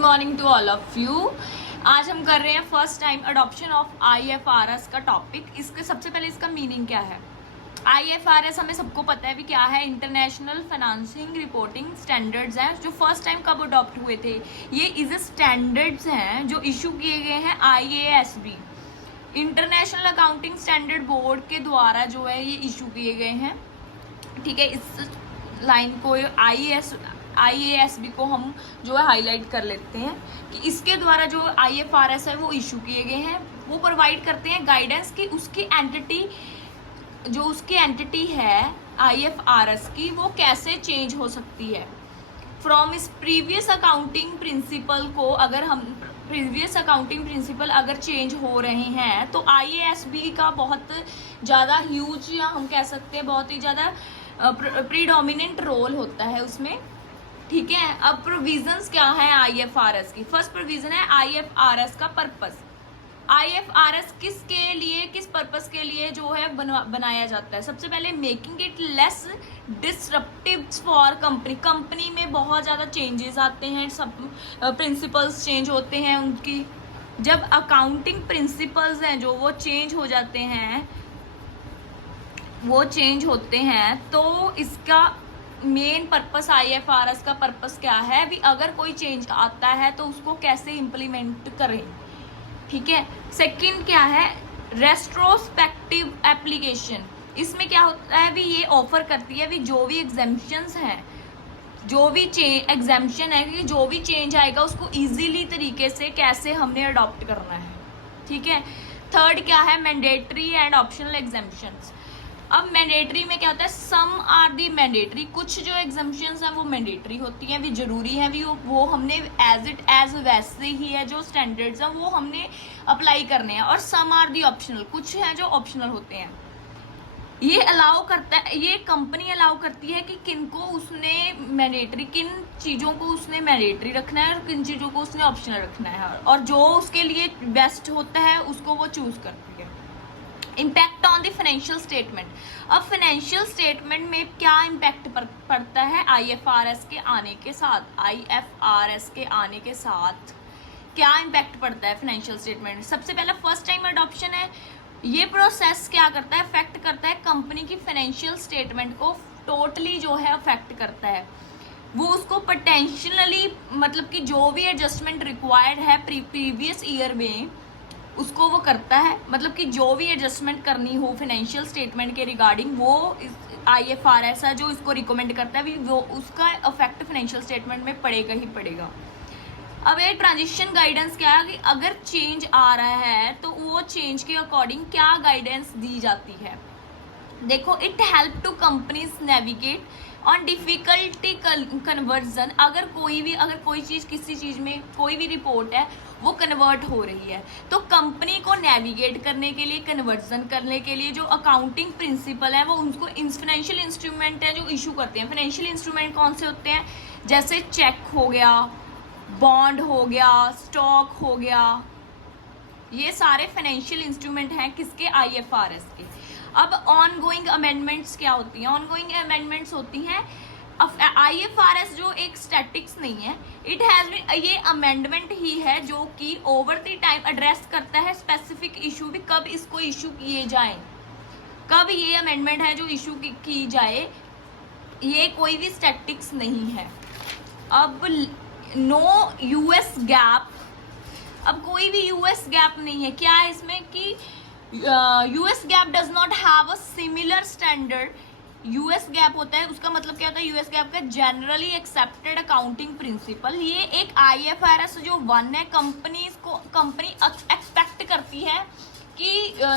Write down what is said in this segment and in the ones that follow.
Morning to all of you. आज हम कर रहे हैं first time adoption of IFRS का टॉपिक। इसके सबसे पहले इसका मीनिंग क्या है। IFRS हमें सबको पता है भी क्या है। इंटरनेशनल फाइनेंसिंग रिपोर्टिंग स्टैंडर्ड्स हैं जो फर्स्ट टाइम कब अडॉप्ट हुए थे। ये इज स्टैंडर्ड्स हैं जो इशू किए गए हैं IASB international accounting standard board के द्वारा जो है ये इशू किए गए हैं। ठीक है, इस लाइन को IASB को हम जो है हाईलाइट कर लेते हैं कि इसके द्वारा जो IFRS है वो इशू किए गए हैं। वो प्रोवाइड करते हैं गाइडेंस कि उसकी एंटिटी है IFRS की वो कैसे चेंज हो सकती है फ्रॉम इस प्रीवियस अकाउंटिंग प्रिंसिपल को। अगर हम प्रीवियस अकाउंटिंग प्रिंसिपल अगर चेंज हो रहे हैं तो IASB का बहुत ज़्यादा ह्यूज, या हम कह सकते हैं बहुत ही ज़्यादा प्रीडोमिनेंट रोल होता है उसमें। ठीक है, अब प्रोविजंस क्या है IFRS की। फर्स्ट प्रोविजन है IFRS का पर्पस। IFRS किसके लिए, किस पर्पस के लिए जो है बनाया जाता है। सबसे पहले making it less disruptive for company में बहुत ज़्यादा चेंजेस आते हैं, सब प्रिंसिपल्स चेंज होते हैं उनकी। जब अकाउंटिंग प्रिंसिपल्स हैं जो वो चेंज होते हैं तो इसका मेन पर्पस IFRS का पर्पस क्या है भी, अगर कोई चेंज आता है तो उसको कैसे इम्प्लीमेंट करें। ठीक है, सेकंड क्या है रेट्रोस्पेक्टिव एप्लीकेशन। इसमें क्या होता है भी ये ऑफर करती है भी जो भी एग्जेम्पशंस हैं, जो भी एग्जेम्पशन है कि जो भी चेंज आएगा उसको इजीली तरीके से कैसे हमने अडॉप्ट करना है। ठीक है, थर्ड क्या है मैंडेटरी एंड ऑप्शनल एग्जेम्पशंस। अब मैंडेटरी में क्या होता है, सम आर दी मैंडेटरी, कुछ जो एग्जम्पशंस हैं वो मैंडेटरी होती हैं, भी जरूरी हैं, भी वो हमने एज वैसे ही है जो स्टैंडर्ड्स हैं वो हमने अप्लाई करने हैं। और सम आर दी ऑप्शनल, कुछ हैं जो ऑप्शनल होते हैं। ये अलाउ करता है, ये कंपनी अलाउ करती है कि किनको उसने मैंडेटरी, किन चीज़ों को उसने मैंडेटरी रखना है और किन चीज़ों को उसने ऑप्शनल रखना है, और जो उसके लिए बेस्ट होता है उसको वो चूज करती है। Impact on the financial statement. अब फाइनेंशियल स्टेटमेंट में क्या इम्पैक्ट पड़ता है IFRS के आने के साथ क्या इम्पैक्ट पड़ता है फाइनेंशियल स्टेटमेंट। सबसे पहला फर्स्ट टाइम अडॉप्शन है। ये प्रोसेस क्या करता है, अफेक्ट करता है कंपनी की फाइनेंशियल स्टेटमेंट को टोटली जो है अफेक्ट करता है। वो उसको पोटेंशियली मतलब कि जो भी एडजस्टमेंट रिक्वायर्ड है प्रीवियस ईयर में उसको वो करता है। मतलब कि जो भी एडजस्टमेंट करनी हो फाइनेंशियल स्टेटमेंट के रिगार्डिंग वो IFRS है जो इसको रिकमेंड करता है, भी वो उसका इफेक्ट फाइनेंशियल स्टेटमेंट में पड़ेगा ही पड़ेगा। अब ये ट्रांजिशन गाइडेंस क्या है कि अगर चेंज आ रहा है तो वो चेंज के अकॉर्डिंग क्या गाइडेंस दी जाती है। देखो, it help to companies navigate on difficulty conversion. अगर कोई चीज़, किसी चीज़ में कोई भी रिपोर्ट है वो कन्वर्ट हो रही है तो कंपनी को नेविगेट करने के लिए, कन्वर्जन करने के लिए जो अकाउंटिंग प्रिंसिपल है वो उनको फाइनेंशियल इंस्ट्रूमेंट है जो इशू करते हैं। फाइनेंशियल इंस्ट्रूमेंट कौन से होते हैं, जैसे चेक हो गया, बॉन्ड हो गया, स्टॉक हो गया, ये सारे फाइनेंशियल इंस्ट्रूमेंट हैं किसके, IFRS के। अब ऑनगोइंग अमेंडमेंट्स क्या होती हैं, ऑनगोइंग अमेंडमेंट्स होती हैं IFRS जो एक स्टैटिक्स नहीं है, इट हैज बीन, ये अमेंडमेंट ही है जो कि ओवर द टाइम एड्रेस करता है स्पेसिफिक इशू भी, कब इसको इशू किए जाएं, कब ये अमेंडमेंट है जो इशू की जाए, ये कोई भी स्टैटिक्स नहीं है। अब नो US गैप, अब कोई भी US गैप नहीं है। क्या है इसमें कि US gap does not have a similar standard. US gap होता है, उसका मतलब क्या होता है, US गैप का जनरली एक्सेप्टेड अकाउंटिंग प्रिंसिपल। ये एक IFRS जो 1 है, कंपनी एक्सपेक्ट करती है कि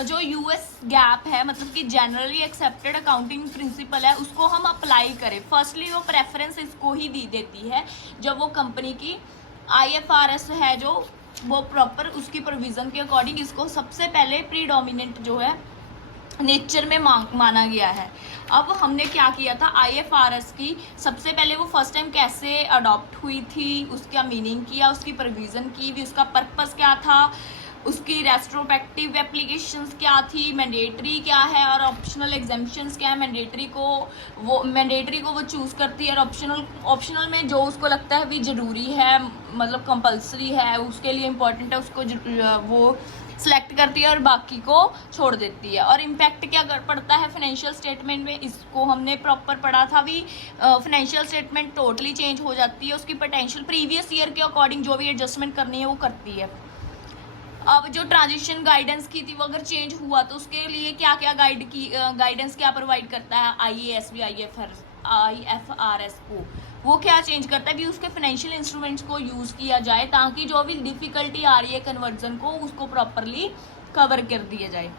जो US गैप है मतलब कि जनरली एक्सेप्टेड अकाउंटिंग प्रिंसिपल है उसको हम अप्लाई करें। फर्स्टली वो प्रेफरेंस इसको ही दी देती है जब वो कंपनी की IFRS है जो वो प्रॉपर उसकी प्रोविजन के अकॉर्डिंग इसको सबसे पहले प्रीडोमिनेंट जो है नेचर में माना गया है। अब हमने क्या किया था, IFRS की सबसे पहले वो फर्स्ट टाइम कैसे अडॉप्ट हुई थी, उसका मीनिंग किया, उसकी प्रोविज़न की भी, उसका पर्पस क्या था, उसकी रेट्रोस्पेक्टिव एप्लीकेशंस क्या थी, मैंडेटरी क्या है और ऑप्शनल एग्जाम्पशंस क्या है। मैंडेटरी को वो चूज़ करती है, और ऑप्शनल में जो उसको लगता है भी ज़रूरी है, मतलब कंपलसरी है, उसके लिए इम्पोर्टेंट है, उसको वो सेलेक्ट करती है और बाकी को छोड़ देती है। और इम्पैक्ट क्या पड़ता है फाइनेंशियल स्टेटमेंट में, इसको हमने प्रॉपर पढ़ा था भी। फाइनेंशियल स्टेटमेंट टोटली चेंज हो जाती है, उसकी पोटेंशियल प्रीवियस ईयर के अकॉर्डिंग जो भी एडजस्टमेंट करनी है वो करती है। अब जो ट्रांजिशन गाइडेंस की थी वो अगर चेंज हुआ तो उसके लिए क्या क्या गाइडेंस क्या प्रोवाइड करता है IASB IFRS को, वो क्या चेंज करता है कि उसके फाइनेंशियल इंस्ट्रूमेंट्स को यूज़ किया जाए ताकि जो भी डिफिकल्टी आ रही है कन्वर्जन को उसको प्रॉपरली कवर कर दिया जाए।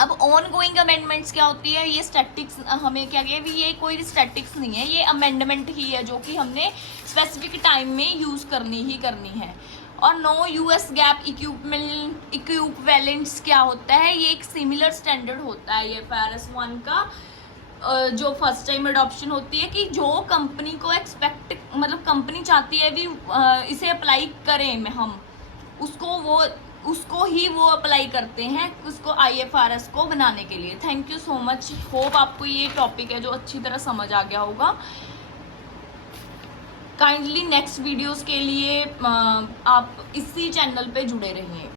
अब ऑन गोइंग अमेंडमेंट्स क्या होती है, ये स्टैटिक्स हमें क्या किया, ये कोई स्टैटिक्स नहीं है, ये अमेंडमेंट ही है जो कि हमने स्पेसिफिक टाइम में यूज़ करनी ही करनी है। और नो US गैप इक्विवेलेंट्स क्या होता है, ये एक सिमिलर स्टैंडर्ड होता है, ये IFRS 1 का जो फर्स्ट टाइम अडॉप्शन होती है कि जो कंपनी को मतलब कंपनी चाहती है भी इसे अप्लाई करें हम उसको ही वो अप्लाई करते हैं, उसको IFRS को बनाने के लिए। Thank you so much, hope आपको ये टॉपिक है जो अच्छी तरह समझ आ गया होगा। काइंडली नेक्स्ट वीडियोस के लिए आप इसी चैनल पे जुड़े रहिए।